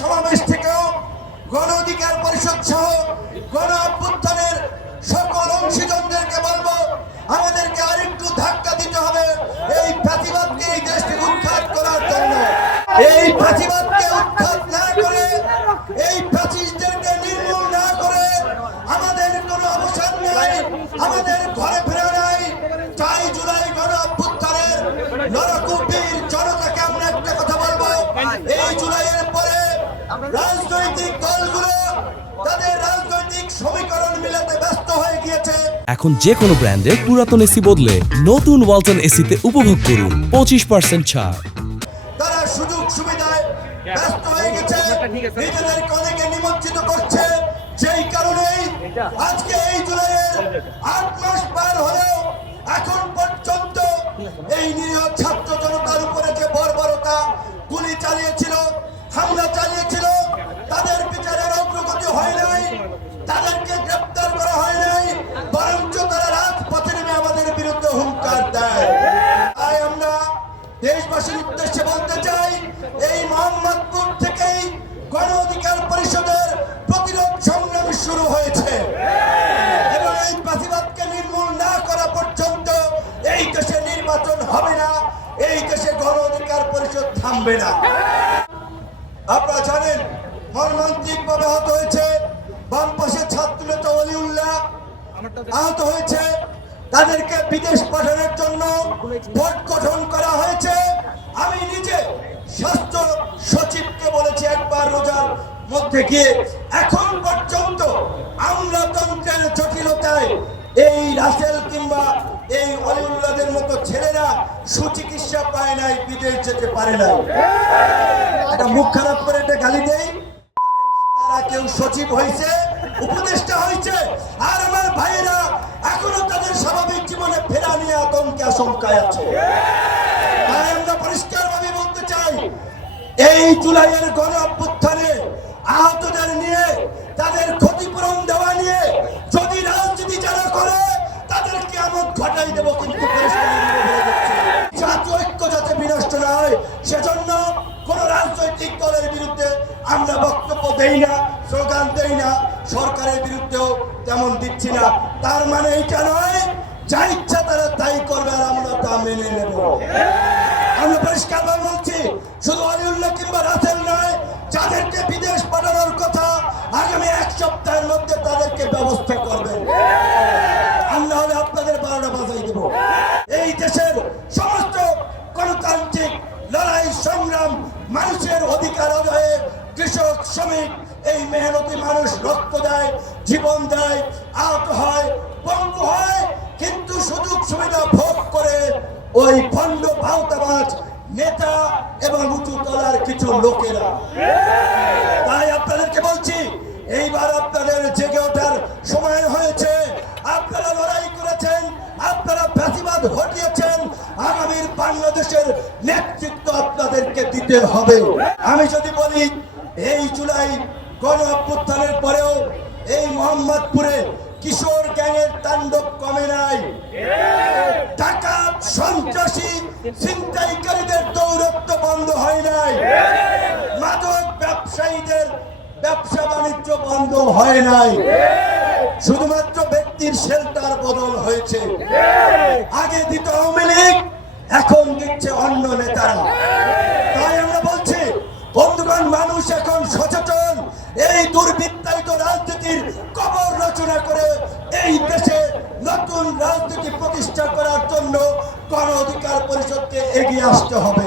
সমাবেশ থেকেও গণ অধিকার পরিষদ সহ গণ অভ্যুত্থানের সকল অংশীজনদেরকে বলবো, আমাদেরকে আরেকটু ধাক্কা দিতে হবে এই প্রতিবাদকে এই দেশ থেকে উৎখাত করার জন্য। এই প্রতিবাদকে উৎখাত না করে, এই ফ্যাসিস্টদেরকে নির্মূল না করে আমাদের কোনো অবসান নাই, আমাদের ঘরে ফেরা নাই। 4 জুলাই গণ অভ্যুত্থানের নরকুপির জনতাকে আমরা একটা কথা বলবো, এই জুলাইয়ের পরে রাজনৈতিক দলগুলো তাদের রাজনৈতিক সমীকরণ মিলাতে ব্যস্ত হয়ে গিয়েছে। এখন যে কোনো ব্র্যান্ডের পুরাতন এসি বদলে নতুন ওয়ালটন এসিতে উপভোগ করুন 25% ছাড়। তারা সুযোগ সুবিধায় ব্যস্ত হয়ে গেছে, নিজেদেরকে অনেকে নিমজ্জিত করছে। যেই কারণেই আজকে এই জুলাইয়ের 8 মাস পার হলেও এখন পর্যন্ত এই নিরীহ ছাত্র জনতার উপরে যে বর্বরতা, গুলি চালিয়েছিল, হামলা চালিয়েছিল, তাদের বিচারের অগ্রগতি হয় নাই, তাদেরকে গ্রেপ্তার করা হয় নাই, বরঞ্চ তারা রাজপথে নেমে আমাদের বিরুদ্ধে হুঙ্কার দেয়। তাই আমরা দেশবাসীর উদ্দেশ্যে বলতে চাই, এই মোহাম্মদপুর থেকেই গণ অধিকার পরিষদের প্রতিরোধ সংগ্রাম শুরু হয়েছে এবং এই প্রতিবাদকে নির্মূল না করা পর্যন্ত এই দেশে নির্বাচন হবে না, এই দেশে গণ অধিকার পরিষদ থামবে না। আপনারা জানেন মর্মান্তিক ভাবে আহত হয়েছে বামপাশের ছাত্র নেতা ওলিউল্লাহ, আহত হয়েছে। তাদেরকে বিদেশ পাঠানোর জন্য বোর্ড গঠন করা হয়েছে। আমি নিজে স্বাস্থ্য সচিবকে বলেছি একবার রোজার মধ্যে গিয়ে, এখন পর্যন্ত আমলাতন্ত্রের জটিলতায় এই রাসেল কিংবা এই ওলিউল্লাহদের মতো ছেলেরা সুচিকিৎসা পায় নাই, বিদেশ যেতে পারে নাই। এটা মুখ খারাপ করে একটা গালি দেই, কেউ সচিব হয়েছে, উপদেষ্টা হয়েছে, আর আমার ভাইয়েরা এখনো তাদের স্বাভাবিক জীবনে ফেরা নিয়ে আতঙ্কে আশঙ্কায় আছে। তাই আমরা পরিষ্কার ভাবে বলতে চাই, এই জুলাইয়ের গণ অভ্যুত্থানে আহতদের নিয়ে, তাদের ক্ষতিপূরণ দেওয়া নিয়ে যদি রাজনীতি যারা করে তাদেরকে আমদ ঘটাই দেবো। কিন্তু জাতীয় ঐক্য যাতে বিনষ্ট না হয় সেজন্য কোন রাজনৈতিক দলের বিরুদ্ধে আমরা বক্তব্য দেই না, স্লোগান দেই না, সরকারের বিরুদ্ধেও তেমন দিচ্ছি না। তার মানে এটা নয় যা ইচ্ছা তারা তাই করবে আর আমরা তা মেনে নেব। আমরা পরিষ্কার বলছি, শুধু ওলিউল্লাহ কিংবা রাসেল নয়, যাদেরকে বিদেশ পাঠানোর কথা আগামী 1 সপ্তাহের মধ্যে তাদেরকে ব্যবস্থা করবেন। আমরা হলে আপনাদের 12টা বাজাই দেব। এই দেশের সমস্ত গণতান্ত্রিক লড়াই সংগ্রাম, মানুষের অধিকার আদায়ে কৃষক, শ্রমিক, এই মেহনতি মানুষ রক্ত দেয়, জীবন দেয়, আহত হয়, পঙ্গু হয়, কিন্তু সুযোগ সুবিধা ভোগ করে ওই ভণ্ড ভাওতাবাজ নেতা এবং উঁচু তলার কিছু লোকেরা। তাই আপনাদেরকে বলছি, এইবার আপনাদের জেগে ওঠার সময় হয়েছে। আপনারা লড়াই করেছেন, আপনারা ফ্যাসিবাদ হটিয়েছেন, আগামীর বাংলাদেশের নেতৃত্ব আপনাদেরকে দিতে হবে। আমি যদি বলি, এই জুলাই গণ অভ্যুত্থানের পরেও এই মোহাম্মদপুরে কিশোর গ্যাংয়ের তাণ্ডব কমে নাই, ডাকাত, সন্ত্রাসী, ছিনতাইকারীদের দৌরত্ব বন্ধ হয় নাই, মাদক ব্যবসায়ীদের ব্যবসা বাণিজ্য বন্ধ হয় নাই, শুধুমাত্র ব্যক্তির শেল্টার বদল হয়েছে। আগে দিত আওয়ামী লীগ, এখন দিচ্ছে অন্য নেতারা। তাই আমরা বলছি, বন্ধুগণ, মানুষ এখন সচেতন। এই দুর্বৃত্তায়িত রাজনীতির কবর রচনা করে এই দেশে নতুন রাজনীতি প্রতিষ্ঠা করার জন্য গণ অধিকার পরিষদকে এগিয়ে আসতে হবে।